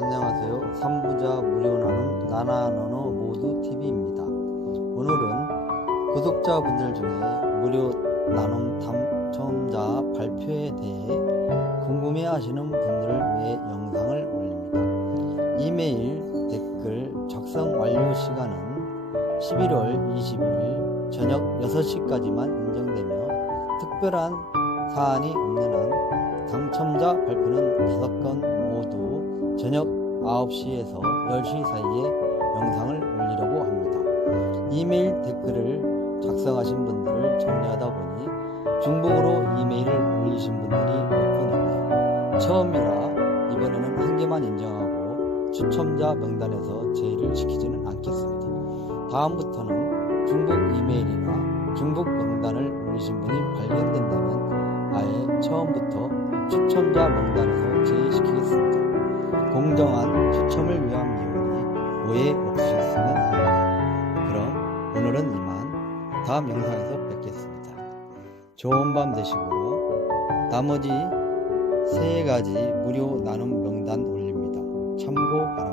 안녕하세요. 삼부자 무료 나눔 나나노노 모두 TV입니다. 오늘은 구독자분들 중에 무료 나눔 당첨자 발표에 대해 궁금해하시는 분들을 위해 영상을 올립니다. 이메일 댓글 작성 완료 시간은 11월 20일 저녁 6시까지만 인정되며 특별한 사안이 없는 한 당첨자 발표는 5건 모두 저녁 9시에서 10시 사이에 영상을 올리려고 합니다. 이메일 댓글을 작성하신 분들을 정리하다 보니 중복으로 이메일을 올리신 분들이 몇 분 있네요. 처음이라 이번에는 한 개만 인정하고 추첨자 명단에서 제의를 시키지는 않겠습니다. 다음부터는 중복 이메일이나 중복 명단을 올리신 분이 발견된다면 아예 처음부터 추첨자 명단에서. 공정한 추첨을 위한 미원이 오해 없으셨으면 합니다. 그럼 오늘은 이만 다음 영상에서 뵙겠습니다. 좋은 밤 되시고요. 나머지 세 가지 무료 나눔 명단 올립니다. 참고 바랍니다.